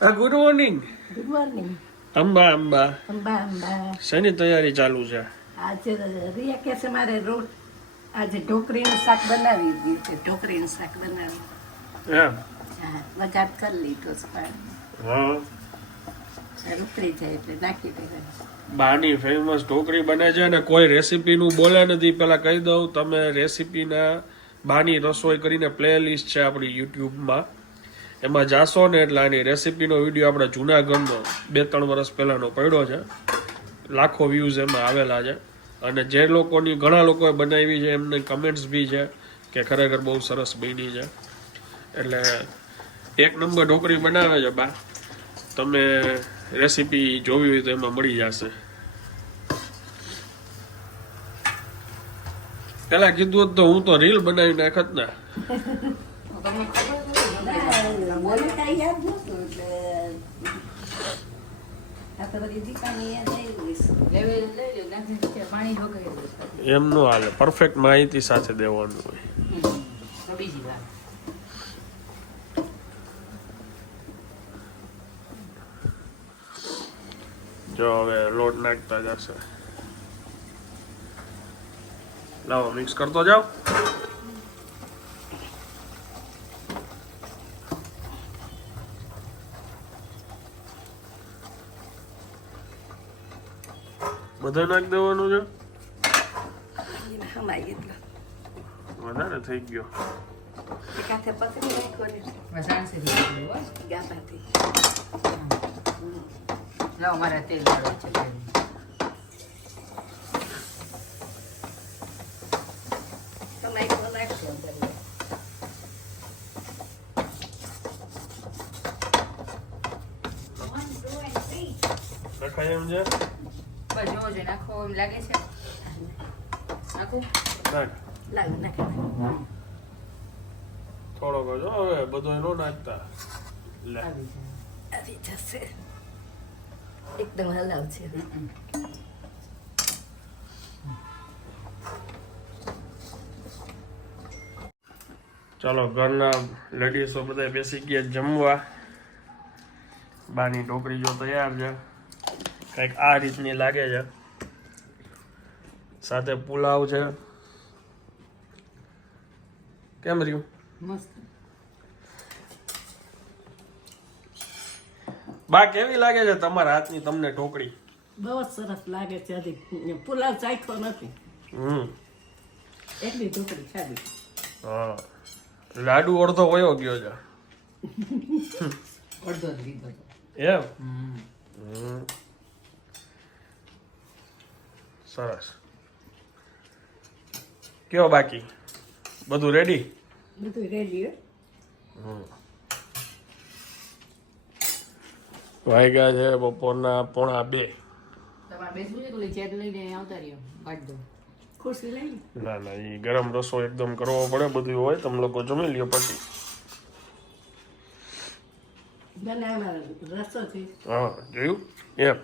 Good morning good morning Amba Amba. Amba Amba. શેની તૈયારી ચાલુ છે? આજે રિયા કે છે મારે રોટ આજે ઢોકળીનું શાક બનાવી દીધું છે ઢોકળીનું શાક બનાવી. એમ? હા વઘાર કરી લીધો છે પણ. હા. ઉતરી જાય એટલે નાખી દેવાનું બાની ફેમસ ઢોકળી બને છે અને કોઈ રેસીપીનું બોલે નથી. પહેલાં કહી દઉં તમે રેસીપીના બાની રસોઈ કરીને પ્લેલિસ્ટ છે આપણી યુટ્યુબમાં એમાં જાશો ને એટલે આની રેસીપીનો વીડિયો આપણે જૂનાગઢનો બે ત્રણ વર્ષ પહેલાંનો પડ્યો છે. લાખો વ્યૂઝ એમાં આવેલા છે. અને જે લોકોની, ઘણા લોકોએ બનાવી છે, એમને કમેન્ટ્સ બી છે કે ખરેખર બહુ સરસ બની છે. એટલે એક નંબર ઢોકળી બનાવે છે બા. તમે રેસીપી જોવી હોય તો એમાં મળી જશે. પેલા કીધું તો હું તો રીલ બનાવી નાખત ને. મને કાંઈ યાદ નહોતું એટલે આ તો બધી દીકાની યાદ આવી ગઈ છે એમ નો હાલે. પરફેક્ટ માહિતી સાથે દેવાનું હોય. જો હવે લોટ નાખતા જશે. લાવો મિક્સ કરતો જાઓ. બધું નાખી દેવાનું છે? વધારે થઈ ગયો. એક હાથે પકડી નાખ્યો ને ગાભાથી. મારા તેલ છે તમે એટલો જોવો જોઈએ. નાખો એમ લાગે છે? નાખું. નાખ. લાવ નાખી થોડોક હવે બધો નો નાખતા. આવી જશે. એકદમ હલાવ છે. ચાલો ઘરના લેડીઝો બધા બેસી ગયા જમવા. બાની ઢોકળી જો તૈયાર છે. કંઈક આ રીતની લાગે છે. સાથે પુલાવ છે. કેમ રહ્યું? બા કેવી લાગે છે તમારા હાથની તમને ઢોકળી? બહુ સરસ લાગે છે હજી પુલાવ ચાખ્યો નથી. હમ. એટલી ઢોકળી ખાધી. હા. લાડુ અડધો વયો ગયો છે. અડધો લીધો એમ. સરસ. કયો બાકી? બધું રેડી બધું રેડી વાગ્યા છે બપોરના પોણા બે. તમારે બેસવું છે તો ઓલી ચેક લઈને આવતા રહ્યો? કાઢ દો. ખુરશી લઈ ના ના એ ગરમ રસો એકદમ કરવો પડે બધું હોય તમે લોકો જમી લ્યો પછી. હા જોયું? એમ.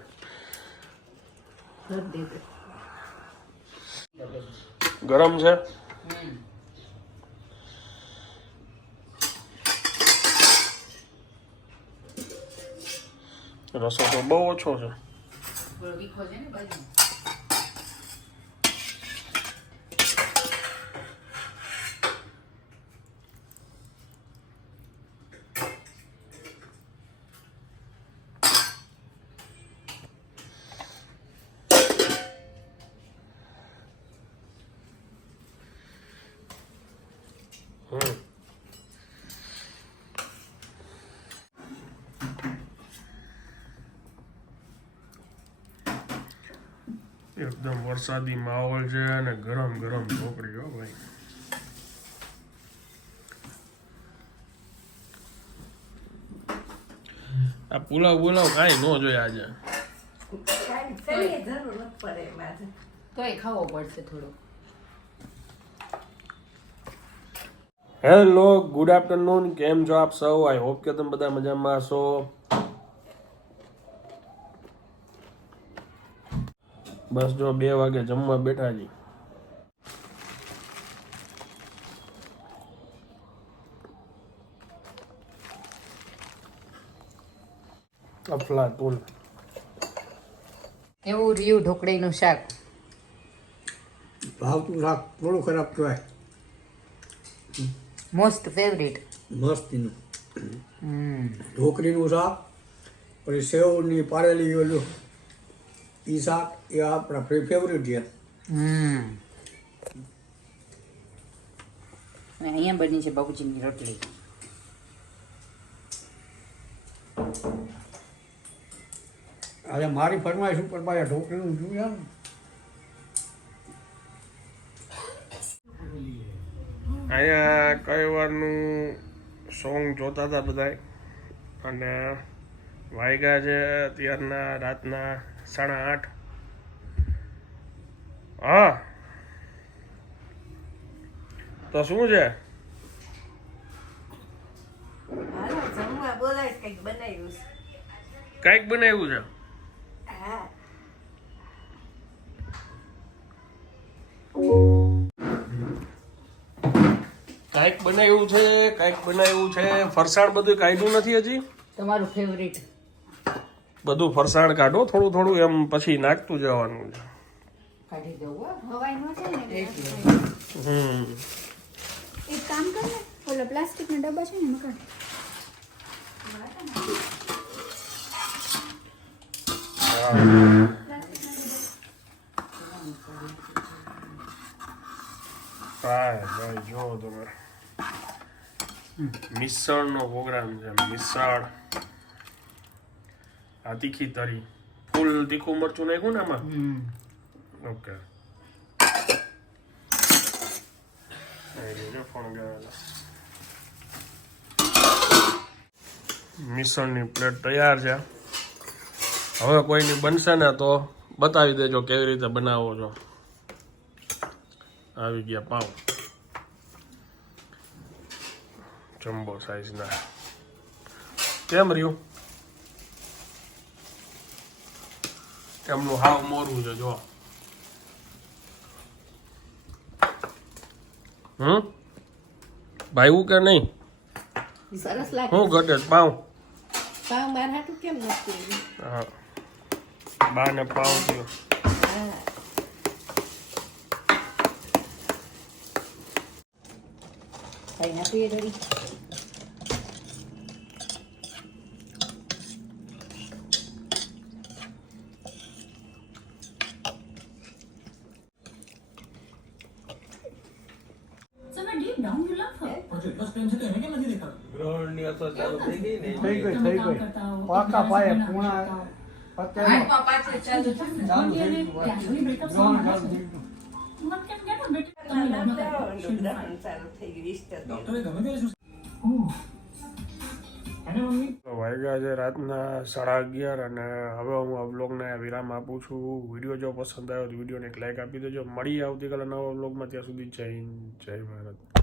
ગરમ છે. રસો તો બહુ ઓછો છે. એકદમ વરસાદી માહોલ છે અને ગરમ ગરમ ઢોકળી હો ભાઈ. આ પુલાવ પુલાવ કાંઈ ન જોઈએ આજે. તોય ખાવો પડશે થોડો હેલો ગુડ આફ્ટરનૂન કેમ છો આપ સૌ? આઈ હોપ કે તમે બધા મજામાં હશો. બસ જો બે વાગે જમવા બેઠા છી અફલાતુન કેવું રહ્યું ઢોકળીનું શાક? ભાવતું શાક થોડું ખરાબ કહેવાય. મોસ્ટ ફેવરિટ મસ્તીનું હમ ઢોકરીનું શાક પછી સેવની પાડેલી ઓલું એ શાક એ આપણા ફેવરિટ છે. અને અહીંયા બની છે બાબુજીની રોટલી. આજે મારી ફરમાઈશ ઉપર પાછા ઢોકરીનું જોયા ને? અહીંયા કઈ વારનું સોંગ જોતા હતા બધા અને વાયગા છે અત્યારના રાતના સાડા આઠ. હા. તો શું છે. કંઈક બનાવ્યું છે? કાંઈક બનાવ્યું છે કાંઈક બનાવ્યું છે. ફરસાણ બધું કાઢ્યું નથી હજી? તમારું ફેવરિટ બધું ફરસાણ કાઢો થોડું થોડું એમ પછી નાખતું જવાનું છે. કાઢી દઉં હવાઈ નો છે ને હમ. એક કામ કર ને ઓલા પ્લાસ્ટિક ડબ્બા છે ને એમાં કાઢ ભાઈ જો તમે. મિસળનો પ્રોગ્રામ છે. મિસળ. આ તીખી તરી. ફૂલ તીખું મરચું નાખ્યું ને આમાં? ઓકે. મિસળની પ્લેટ તૈયાર છે. હવે કોઈની બનશે ને તો બતાવી દેજો કેવી રીતે બનાવો છો. આવી ગયા પાઉં જમ્બો સાઈઝના કેમ રહ્યું? એમનું હાવ મોરું છે જો હમ? ભાઈ કે નહીં? સરસ લાગે. હું ઘટે પાઉં. પાઉં મારા કેમ નથી હા. બા ને પાઉં થયું. હા. કઈ નાખીએ થોડી થઈ થઈ પાકા પાયે પૂણા અત્યારે ચાલુ થઈ ચાલુ વાગ્યા રાતના સાડા અગિયાર અને હવે હું આ વિરામ આપું છું. વીડિયો જો પસંદ આવ્યો તો વિડીયોને એક લાઇક આપી દેજો. મળી આવતીકાલે નવા બ્લોગમાં ત્યાં સુધી જય હિન્દ, જય ભારત.